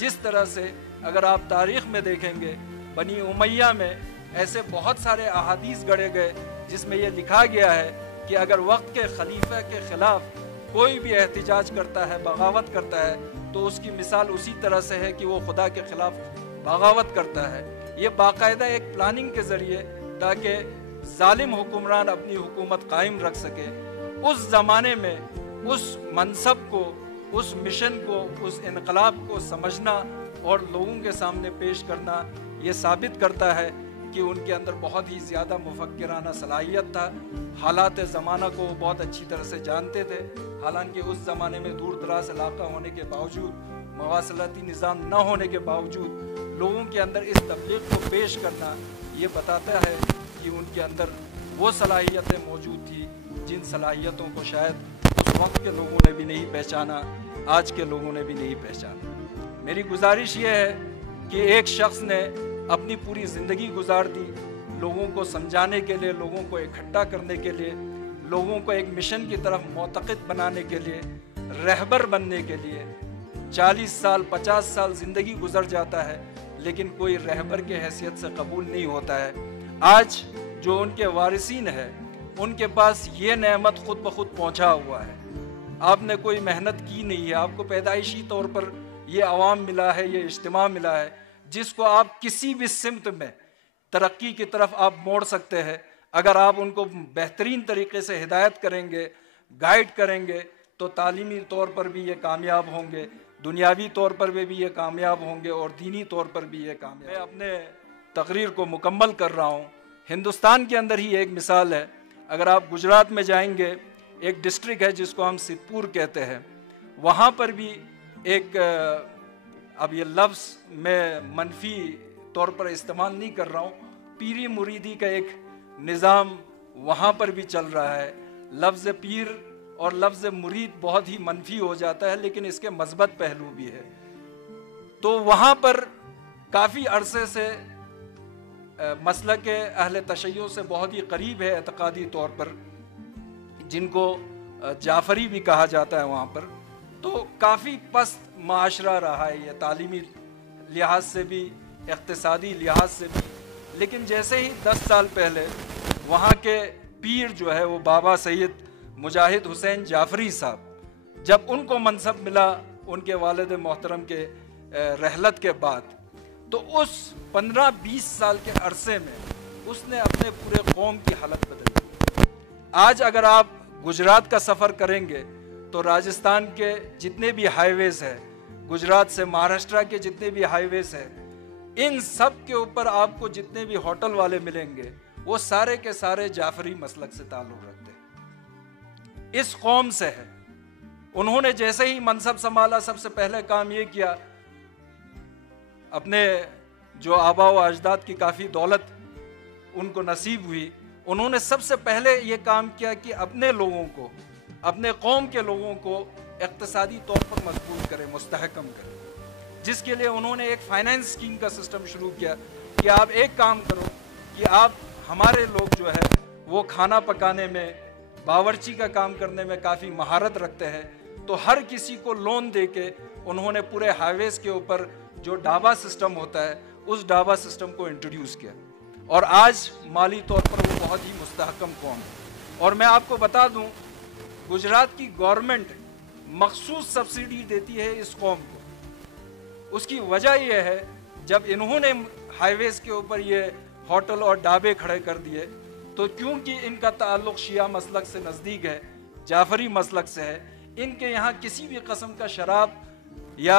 جس طرح سے اگر آپ تاریخ میں دیکھیں گے بنی امیہ میں ایسے بہت سارے احادیث گڑھے گئے جس میں یہ لکھا گیا ہے کہ اگر وقت کے خلیفہ کے خلاف کوئی بھی احتجاج کرتا ہے، بغاوت کرتا ہے، تو اس کی مثال اسی طرح سے ہے کہ وہ خدا کے خلاف بغاوت کرتا ہے۔ یہ باقاعدہ ایک پلاننگ کے ذریعے تاکہ ظالم حکمران اپنی حکومت قائم رکھ سکے، اس زمانے میں اس منصب کو، اس مشن کو، اس انقلاب کو سمجھنا اور لوگوں کے سامنے پیش کرنا یہ ثابت کرتا ہے کہ ان کے اندر بہت ہی زیادہ مفکرانہ صلاحیت تھا۔ حالات زمانہ کو وہ بہت اچھی طرح سے جانتے تھے، حالانکہ اس زمانے میں دور دراز علاقہ ہونے کے باوجود، مواصلاتی نظام نہ ہونے کے باوجود لوگوں کے اندر اس تبلیغ کو پیش کرنا یہ بتاتا ہے کہ ان کے اندر وہ صلاحیتیں موجود تھی جن صلاحیتوں کو شاید اس وقت کے لوگوں نے بھی نہیں پہچانا، آج کے لوگوں نے بھی نہیں پہچانا۔ میری گزارش یہ ہے کہ ایک شخص نے اپنی پوری زندگی گزار دی لوگوں کو سمجھانے کے لیے، لوگوں کو اکٹھا کرنے کے لیے، لوگوں کو ایک مشن کی طرف معتقد بنانے کے لیے، رہبر بننے کے لیے۔ 40 سال 50 سال زندگی گزر جاتا ہے لیکن کوئی رہبر کے حیثیت سے قبول نہیں ہوتا ہے۔ آج جو ان کے وارثین ہیں ان کے پاس یہ نعمت خود بخود پہنچا ہوا ہے، آپ نے کوئی محنت کی نہیں ہے، آپ کو پیدائشی طور پر یہ عوام ملا ہے، یہ اجتماع ملا ہے جس کو آپ کسی بھی سمت میں ترقی کی طرف آپ موڑ سکتے ہیں۔ اگر آپ ان کو بہترین طریقے سے ہدایت کریں گے، گائیڈ کریں گے تو تعلیمی طور پر بھی یہ کامیاب ہوں گے، دنیاوی طور پر بھی یہ کامیاب ہوں گے اور دینی طور پر بھی یہ کامیاب۔ میں اپنے تقریر کو مکمل کر رہا ہوں۔ ہندوستان کے اندر ہی ایک مثال ہے، اگر آپ گجرات میں جائیں گے ایک ڈسٹرکٹ ہے جس کو ہم سدھپور کہتے ہیں، وہاں پر بھی ایک، اب یہ لفظ میں منفی طور پر استعمال نہیں کر رہا ہوں، پیری مریدی کا ایک نظام وہاں پر بھی چل رہا ہے۔ لفظ پیر اور لفظ مرید بہت ہی منفی ہو جاتا ہے لیکن اس کے مثبت پہلو بھی ہے۔ تو وہاں پر کافی عرصے سے مسلک اہل تشیع سے بہت ہی قریب ہے اعتقادی طور پر، جن کو جعفری بھی کہا جاتا ہے وہاں پر۔ تو کافی پست معاشرہ رہا ہے یہ، تعلیمی لحاظ سے بھی، اقتصادی لحاظ سے بھی۔ لیکن جیسے ہی 10 سال پہلے وہاں کے پیر جو ہے وہ بابا سید مجاہد حسین جعفری صاحب، جب ان کو منصب ملا ان کے والد محترم کے رحلت کے بعد، تو اس 15-20 سال کے عرصے میں اس نے اپنے پورے قوم کی حالت بدل دی۔ آج اگر آپ گجرات کا سفر کریں گے تو راجستھان کے جتنے بھی ہائی ویز ہیں، گجرات سے مہاراشٹرا کے جتنے بھی ہائی ویز ہیں، ان سب کے اوپر آپ کو جتنے بھی ہوٹل والے ملیں گے وہ سارے کے سارے جعفری مسلک سے تعلق رکھتے ہیں، اس قوم سے ہے۔ انہوں نے جیسے ہی منصب سنبھالا سب سے پہلے کام یہ کیا، اپنے جو آبا و اجداد کی کافی دولت ان کو نصیب ہوئی، انہوں نے سب سے پہلے یہ کام کیا کہ اپنے لوگوں کو، اپنے قوم کے لوگوں کو اقتصادی طور پر مضبوط کرے، مستحکم کرے، جس کے لیے انہوں نے ایک فائنینس اسکیم کا سسٹم شروع کیا کہ آپ ایک کام کرو کہ آپ ہمارے لوگ جو ہے وہ کھانا پکانے میں، باورچی کا کام کرنے میں کافی مہارت رکھتے ہیں، تو ہر کسی کو لون دے کے انہوں نے پورے ہائی ویز کے اوپر جو ڈھابا سسٹم ہوتا ہے اس ڈھابا سسٹم کو انٹروڈیوس کیا، اور آج مالی طور پر وہ بہت ہی مستحکم قوم ہے۔ اور میں آپ کو بتا دوں، گجرات کی گورنمنٹ مخصوص سبسڈی دیتی ہے اس قوم کو۔ اس کی وجہ یہ ہے، جب انہوں نے ہائی ویز کے اوپر یہ ہوٹل اور ڈھابے کھڑے کر دیے تو کیونکہ ان کا تعلق شیعہ مسلک سے نزدیک ہے، جعفری مسلک سے ہے، ان کے یہاں کسی بھی قسم کا شراب یا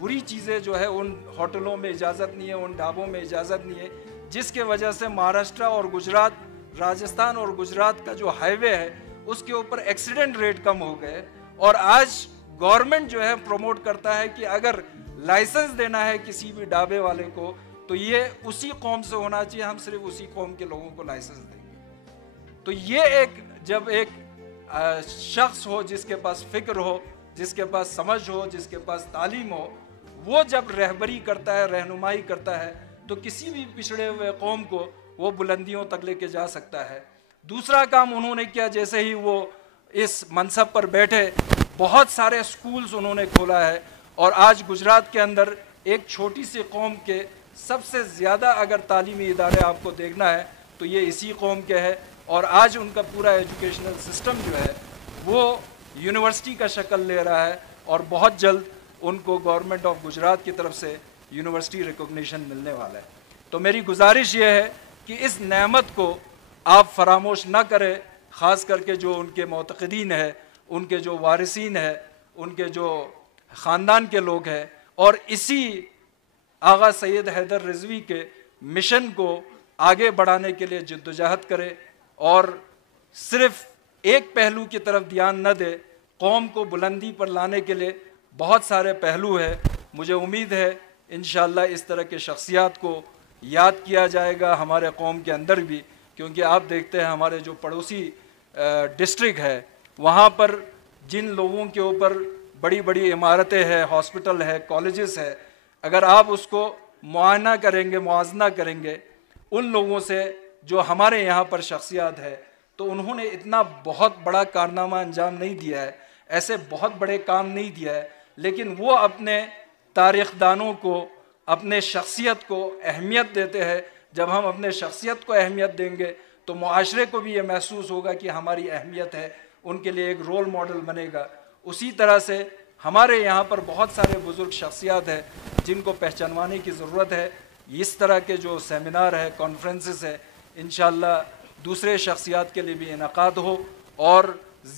بری چیزیں جو ہے ان ہوٹلوں میں اجازت نہیں ہے، ان ڈھابوں میں اجازت نہیں ہے، جس کے وجہ سے مہاراشٹرا اور گجرات، راجستھان اور گجرات کا جو ہائی وے ہے اس کے اوپر ایکسیڈنٹ ریٹ کم ہو گئے۔ اور آج گورنمنٹ جو ہے پروموٹ کرتا ہے کہ اگر لائسنس دینا ہے کسی بھی ڈھابے والے کو تو یہ اسی قوم سے ہونا چاہیے، ہم صرف اسی قوم کے لوگوں کو لائسنس دیں گے۔ تو یہ ایک، جب ایک شخص ہو جس کے پاس فکر ہو، جس کے پاس سمجھ ہو، جس کے پاس تعلیم ہو، وہ جب رہبری کرتا ہے، رہنمائی کرتا ہے تو کسی بھی پچھڑے ہوئے قوم کو وہ بلندیوں تک لے کے جا سکتا ہے۔ دوسرا کام انہوں نے کیا، جیسے ہی وہ اس منصب پر بیٹھے، بہت سارے سکولز انہوں نے کھولا ہے، اور آج گجرات کے اندر ایک چھوٹی سی قوم کے سب سے زیادہ اگر تعلیمی ادارے آپ کو دیکھنا ہے تو یہ اسی قوم کے ہے، اور آج ان کا پورا ایجوکیشنل سسٹم جو ہے وہ یونیورسٹی کا شکل لے رہا ہے، اور بہت جلد ان کو گورنمنٹ آف گجرات کی طرف سے یونیورسٹی ریکگنیشن ملنے والا ہے۔ تو میری گزارش یہ ہے کہ اس نعمت کو آپ فراموش نہ کریں، خاص کر کے جو ان کے معتقدین ہیں، ان کے جو وارثین ہیں، ان کے جو خاندان کے لوگ ہیں، اور اسی آغا سید حیدر رضوی کے مشن کو آگے بڑھانے کے لیے جدوجہد کرے، اور صرف ایک پہلو کی طرف دھیان نہ دے۔ قوم کو بلندی پر لانے کے لیے بہت سارے پہلو ہیں۔ مجھے امید ہے انشاءاللہ اس طرح کے شخصیات کو یاد کیا جائے گا ہمارے قوم کے اندر بھی، کیونکہ آپ دیکھتے ہیں ہمارے جو پڑوسی ڈسٹرکٹ ہے وہاں پر جن لوگوں کے اوپر بڑی بڑی عمارتیں ہیں، ہاسپٹل ہے، کالجز ہے، اگر آپ اس کو معائنہ کریں گے، موازنہ کریں گے ان لوگوں سے جو ہمارے یہاں پر شخصیات ہے، تو انہوں نے اتنا بہت بڑا کارنامہ انجام نہیں دیا ہے، ایسے بہت بڑے کام نہیں دیا ہے، لیکن وہ اپنے تاریخ دانوں کو، اپنے شخصیت کو اہمیت دیتے ہیں۔ جب ہم اپنے شخصیت کو اہمیت دیں گے تو معاشرے کو بھی یہ محسوس ہوگا کہ ہماری اہمیت ہے، ان کے لیے ایک رول ماڈل بنے گا۔ اسی طرح سے ہمارے یہاں پر بہت سارے بزرگ شخصیات ہیں جن کو پہچانوانے کی ضرورت ہے۔ اس طرح کے جو سیمینار ہے، کانفرنسز ہے، انشاءاللہ دوسرے شخصیات کے لیے بھی انعقاد ہو، اور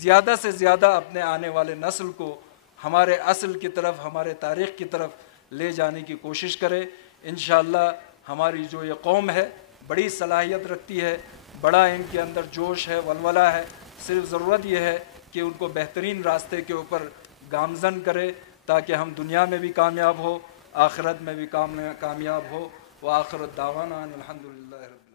زیادہ سے زیادہ اپنے آنے والے نسل کو ہمارے اصل کی طرف، ہمارے تاریخ کی طرف لے جانے کی کوشش کرے۔ انشاءاللہ ہماری جو یہ قوم ہے بڑی صلاحیت رکھتی ہے، بڑا ان کے اندر جوش ہے، ولولہ ہے، صرف ضرورت یہ ہے کہ ان کو بہترین راستے کے اوپر گامزن کرے تاکہ ہم دنیا میں بھی کامیاب ہو، آخرت میں بھی کامیاب ہو۔ وآخر الدعوانا الحمدللہ رب